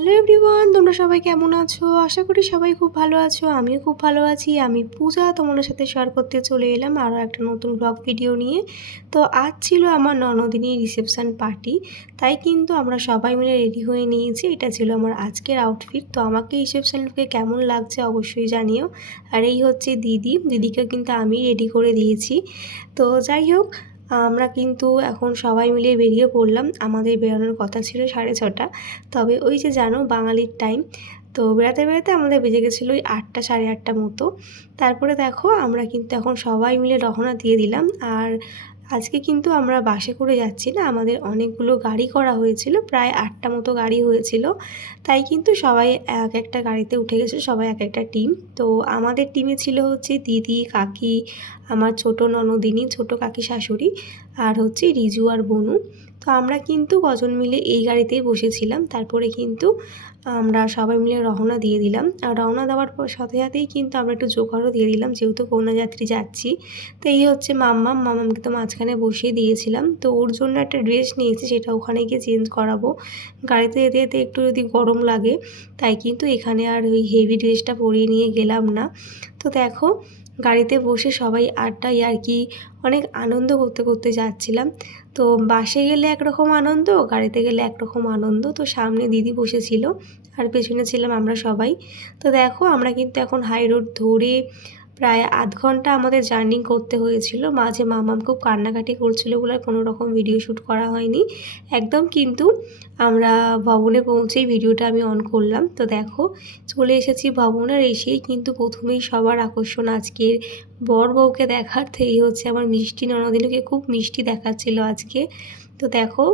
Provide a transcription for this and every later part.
Hello everyone, তোমরা সবাই কেমন আছো? আশা করি সবাই খুব ভালো আছো। আমিও খুব ভালো আছি। আমি পূজা তোমাদের সাথে শেয়ার করতে চলে এলাম আরও একটা নতুন ব্লগ ভিডিও নিয়ে। তো আজ ছিল আমার ননদিনীর রিসেপশন পার্টি, তাই কিন্তু আমরা সবাই মিলে রেডি হয়ে নিয়েছি। এটা ছিল আমার আজকের আউটফিট। তো আমাকে রিসেপশন লুকে কেমন লাগছে অবশ্যই জানিও। আর এই হচ্ছে দিদিকে কিন্তু আমি রেডি করে দিয়েছি। তো যাই হোক, আমরা কিন্তু এখন সবাই মিলে বেরিয়ে পড়লাম। আমাদের বেরোনোর কথা ছিল 6:30, তবে ওই যে জানো বাঙালির টাইম, তো বেড়াতে বেড়াতে আমাদের বেজে গেছিলো ওই 8টা 8:30 মতো। তারপরে দেখো আমরা কিন্তু এখন সবাই মিলে রওনা দিয়ে দিলাম। আর আজকে কিন্তু আমরা বাসে করে যাচ্ছি না, আমাদের অনেকগুলো গাড়ি করা হয়েছিল, প্রায় 8টা মতো গাড়ি হয়েছিল। তাই কিন্তু সবাই এক একটা গাড়িতে উঠে গেছে, সবাই এক একটা টিম। তো আমাদের টিমে ছিল হচ্ছে দিদি, কাকি, আমার ছোট ননদিনী, ছোট কাকি শাশুড়ি, আর হচ্ছে রিজু আর বনু। তো আমরা কিন্তু কজন মিলে এই গাড়িতেই বসেছিলাম। তারপরে কিন্তু আমরা সবাই মিলে রওনা দিয়ে দিলাম। আর রওনা দেওয়ার পর সাথে সাথেই কিন্তু আমরা একটু জোগাড়ও দিয়ে দিলাম, যেহেতু কন্যাযাত্রী যাচ্ছি। তো এই হচ্ছে মাম্মামকে তো মাঝখানে বসিয়ে দিয়েছিলাম। তো ওর জন্য একটা ড্রেস নিয়েছি, সেটা ওখানে গিয়ে চেঞ্জ করাবো। গাড়িতে যেতে যেতে একটু যদি গরম লাগে, তাই কিন্তু এখানে আর ওই হেভি ড্রেসটা পরিয়ে নিয়ে গেলাম না। তো দেখো, গাড়িতে বসে সবাই আড্ডা ইয়ার্কি অনেক আনন্দ করতে করতে যাচ্ছিলাম। তো বাসে গেলে একরকম আনন্দ, গাড়িতে গেলে একরকম আনন্দ। তো সামনে দিদি বসেছিল আর পেছনে ছিলাম আমরা সবাই। তো দেখো, আমরা কিন্তু এখন হাই রোড ধরে প্রায় আধ ঘন্টা আমাদের জার্নি করতে হয়েছিল। মাঝে মামাম খুব কান্নাকাটি করছিল বলে কোনো রকম ভিডিও শ্যুট করা হয়নি। একদম কিন্তু আমরা ভবনে পৌঁছেই ভিডিওটা আমি অন করলাম। তো দেখো, চলে এসেছি ভবনে। আর এসেই কিন্তু প্রথমেই সবার আকর্ষণ আজকের বর বউকে দেখার। তো এই হচ্ছে আমার মিষ্টি ননদিনীকে, খুব মিষ্টি দেখাচ্ছিল আজকে। তো দেখো,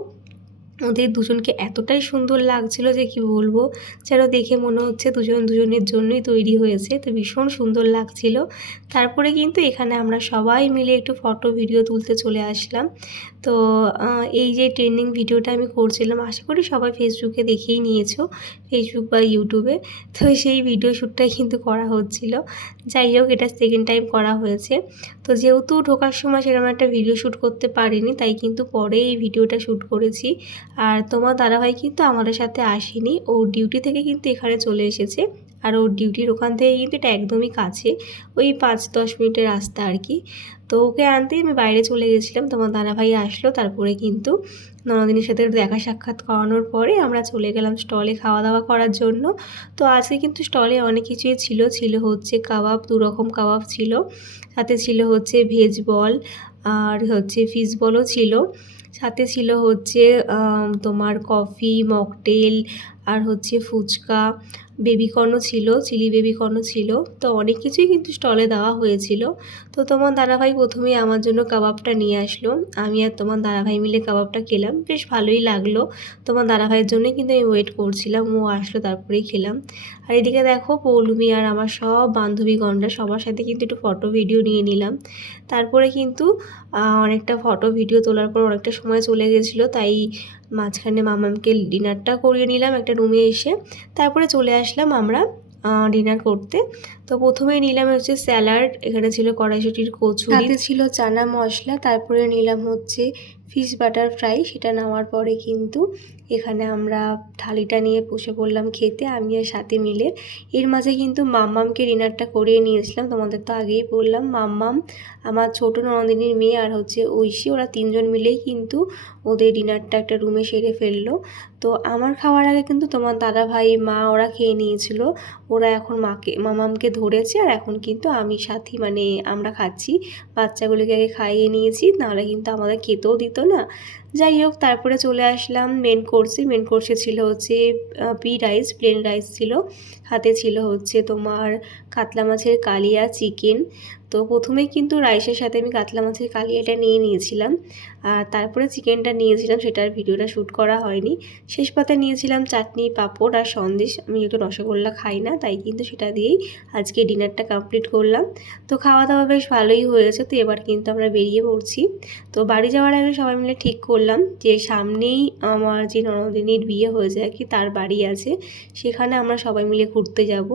ওদের দুজনকে এতটাই সুন্দর লাগছিল যে কি বলবো, যেন দেখে মনে হচ্ছে দুজন দুজনের জন্যই তৈরি হয়েছে। তো ভীষণ সুন্দর লাগছিল। তারপরে কিন্তু এখানে আমরা সবাই মিলে একটু ফটো ভিডিও তুলতে চলে আসলাম। তো এই যে ট্রেন্ডিং ভিডিওটা আমি করছিলাম, আশা করি সবাই ফেসবুকে দেখেই নিয়েছো, ফেসবুক বা ইউটিউবে। তো সেই ভিডিও শ্যুটটাই কিন্তু করা হচ্ছিল। যাই হোক, এটা সেকেন্ড টাইম করা হয়েছে। তো যেহেতু ঢোকার সময় সেরকম একটা ভিডিও শ্যুট করতে পারিনি, তাই কিন্তু পরে এই ভিডিওটা শ্যুট করেছি। আর তোমার দাদাভাই কিন্তু আমাদের সাথে আসেনি, ও ডিউটি থেকে কিন্তু এখানে চলে এসেছে। আর ওর ডিউটির ওখান থেকে কিন্তু এটা একদমই কাছে, ওই 5-10 মিনিটের রাস্তা আর কি। তো ওকে আনতেই আমি বাইরে চলে গেছিলাম। তোমার দাদাভাই আসলো, তারপরে কিন্তু ননদিনীর সাথে দেখা সাক্ষাৎ করানোর পরে আমরা চলে গেলাম স্টলে খাওয়া দাওয়া করার জন্য। তো আজকে কিন্তু স্টলে অনেক কিছুই ছিল হচ্ছে কাবাব, 2 রকম কাবাব ছিল, সাথে ছিল হচ্ছে ভেজ বল, আর হচ্ছে ফিশ বলও ছিল, সাথে ছিল হচ্ছে তোমার কফি, মকটেল, আর হচ্ছে ফুচকা, বেবিকর্নও ছিল, চিলি বেবিকর্নও ছিল। তো অনেক কিছুই কিন্তু স্টলে দেওয়া হয়েছিল। তো তোমার দাদাভাই প্রথমেই আমার জন্য কাবাবটা নিয়ে আসলো। আমি আর তোমার দাদাভাই মিলে কাবাবটা খেলাম, বেশ ভালোই লাগলো। তোমার দাদাভাইয়ের জন্যই কিন্তু আমি ওয়েট করছিলাম, ও আসলো তারপরেই খেলাম। আর এদিকে দেখো, পৌলমি আর আমার সব বান্ধবীগণরা সবার সাথে কিন্তু একটু ফটো ভিডিও নিয়ে নিলাম। তারপরে কিন্তু অনেকটা ফটো ভিডিও তোলার পর অনেকটা সময় চলে গেছিলো, তাই মাঝখানে মামামকে ডিনারটা করিয়ে নিলাম একটা রুমে এসে। তারপরে চলে আসলাম আমরা ডিনার করতে। তো প্রথমেই নিলাম হচ্ছে স্যালাড, এখানে ছিল কড়াইশুঁটির কচুরি, সাথে ছিল চানা মশলা। তারপরে নিলাম হচ্ছে ফিশ বাটার ফ্রাই। সেটা নেওয়ার পরে কিন্তু এখানে আমরা থালিটা নিয়ে বসে পড়লাম খেতে, আমি আর সাথে মিলে। এর মাঝে কিন্তু মাম্মামকে ডিনারটা করিয়ে নিয়েছিলাম, তোমাদের তো আগেই বললাম। মাম্মাম, আমার ছোট ননদিনীর মেয়ে, আর হচ্ছে ঐশী, ওরা 3 জন মিলেই কিন্তু ওদের ডিনারটা একটা রুমে সেরে ফেললো। তো আমার খাওয়ার আগে কিন্তু তোমার দাদা ভাই, মা ওরা খেয়ে নিয়েছিল। ওরা এখন মামামকে ধরেছে, আর এখন কিন্তু আমি সাথী মানে আমরা খাচ্ছি। বাচ্চাগুলোকে আগে খাইয়ে নিয়েছি, নাহলে কিন্তু আমাদের খেতেও দিত না। যাই হোক, তারপরে চলে আসলাম মেন কোর্সে ছিল হচ্ছে প্লেন রাইস ছিল, হাতে ছিল হচ্ছে তোমার কাতলা মাছের কালিয়া, চিকেন। তো প্রথমেই কিন্তু রাইসের সাথে আমি কাতলা মাছের কালিয়াটা নিয়ে নিয়েছিলাম, আর তারপরে চিকেনটা নিয়েছিলাম, সেটার ভিডিওটা শ্যুট করা হয়নি। শেষ পাতে নিয়েছিলাম চাটনি, পাঁপড় আর সন্দেশ। আমি যেহেতু রসগোল্লা খাই না, তাই কিন্তু সেটা দিয়েই আজকে ডিনারটা কমপ্লিট করলাম। তো খাওয়া দাওয়া বেশ ভালোই হয়েছে। তো এবার কিন্তু আমরা বেরিয়ে পড়ছি। তো বাড়ি যাওয়ার আগে সবাই মিলে ঠিক করলাম যে সামনেই আমার যে ননদিনীর বিয়ে হয়েছে আর কি, তার বাড়ি আছে, সেখানে আমরা সবাই মিলে ঘুরতে যাব।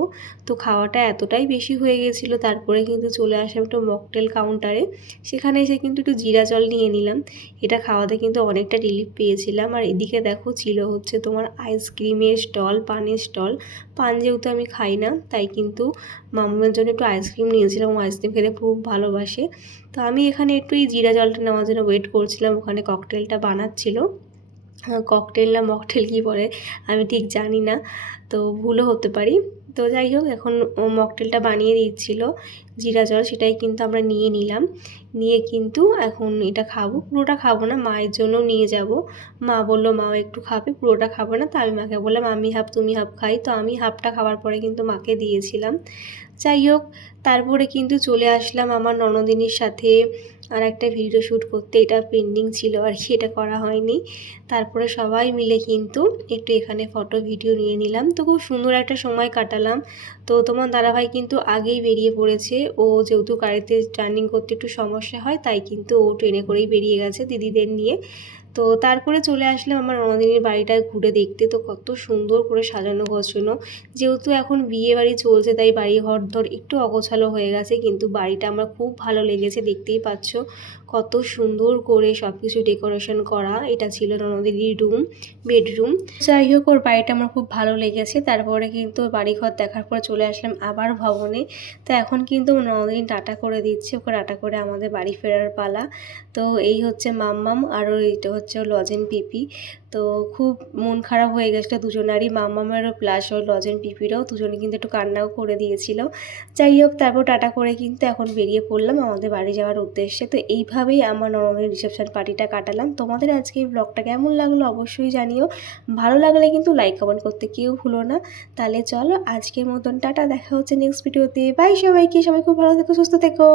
তো খাওয়াটা এতটাই বেশি হয়ে গেছিলো, তারপরে কিন্তু চলে আসলাম একটু মকটেল কাউন্টারে। সেখানে এসে কিন্তু একটু জিরা জল নিয়ে নিলাম। এটা খাওয়াতে কিন্তু অনেকটা রিলিফ পেয়েছিলাম। আর এদিকে দেখো ছিল হচ্ছে তোমার আইসক্রিমের স্টল, পানের স্টল। পান যেহেতু আমি খাই না, তাই কিন্তু মাম্মার জন্য একটু আইসক্রিম নিয়েছিলাম। ও আইসক্রিম খেতে খুব ভালোবাসে। তো আমি এখানে একটু এই জিরা জলটা নেওয়ার জন্য ওয়েট করছিলাম। ওখানে ককটেলটা বানাচ্ছিল। ককটেল না মকটেল কী বলে আমি ঠিক জানি না, তো ভুলও হতে পারি। তো যাই হোক, এখন ও মকটেলটা বানিয়ে দিচ্ছিল জিরা জল, সেটাই কিন্তু আমরা নিয়ে নিলাম। নিয়ে কিন্তু এখন এটা খাবো। পুরোটা খাবো না, মায়ের জন্য নিয়ে যাব। মা বললো মাও একটু খাবে, পুরোটা খাবো না। তো আমি মাকে বললাম আমি হাফ তুমি হাফ খাই। তো আমি হাফটা খাওয়ার পরে কিন্তু মাকে দিয়েছিলাম। যাই হোক, তারপরে কিন্তু চলে আসলাম আমার ননদিনীর সাথে আর একটা ভিডিও শ্যুট করতে। এটা পেন্ডিং ছিল আর কি, এটা করা হয়নি। তারপরে সবাই মিলে কিন্তু একটু এখানে ফটো ভিডিও নিয়ে নিলাম। তো খুব সুন্দর একটা সময় কাটালাম। তো তোমার দাদাভাই কিন্তু আগেই বেরিয়ে পড়েছে। ও যেহেতু গাড়িতে জার্নি করতে একটু সমস্যা হয়, তাই কিন্তু ও ট্রেনে করেই বেরিয়ে গেছে দিদিদের নিয়ে। তো তারপরে চলে আসলাম আমার ননদিনীর বাড়িটা ঘুরে দেখতে। তো কত সুন্দর করে সাজানো গোছানো। যেহেতু এখন বিয়ে বাড়ি চলছে, তাই বাড়ি ঘর ধর একটু অগোছালো হয়ে গেছে, কিন্তু বাড়িটা আমার খুব ভালো লেগেছে। দেখতেই পাচ্ছ কত সুন্দর করে সব কিছু ডেকোরেশন করা। এটা ছিল ননদিনীর বেডরুম। যাই হোক, ওর বাড়িটা আমার খুব ভালো লেগেছে। তারপরে কিন্তু ওর বাড়িঘর দেখার পর চলে আসলাম আবার ভবনে। তো এখন কিন্তু ননদিনী টাটা করে দিচ্ছে, ওকে টাটা করে আমাদের বাড়ি ফেরার পালা। তো এই হচ্ছে মাম্মাম, আর এইটা হচ্ছে লজেন পিপি। তো খুব মন খারাপ হয়ে গেছিলো দুজনারই, মাম্মামেরও প্লাস ওর লজেন পিপিরও। দুজনে কিন্তু একটু কান্নাও করে দিয়েছিল। যাই হোক, তারপর টাটা করে কিন্তু এখন বেরিয়ে পড়লাম আমাদের বাড়ি যাওয়ার উদ্দেশ্যে। তো এইভাবেই আমার ননদের রিসেপশন পার্টিটা কাটালাম। তোমাদের আজকে এই ব্লগটা কেমন লাগলো অবশ্যই জানিও। ভালো লাগলে কিন্তু লাইক কমেন্ট করতে কেউ ভুলো না। তাহলে চলো আজকের মতন টাটা, দেখা হচ্ছে নেক্সট ভিডিওতে। বাই সবাইকে, সবাই খুব ভালো থেকো, সুস্থ থেকো।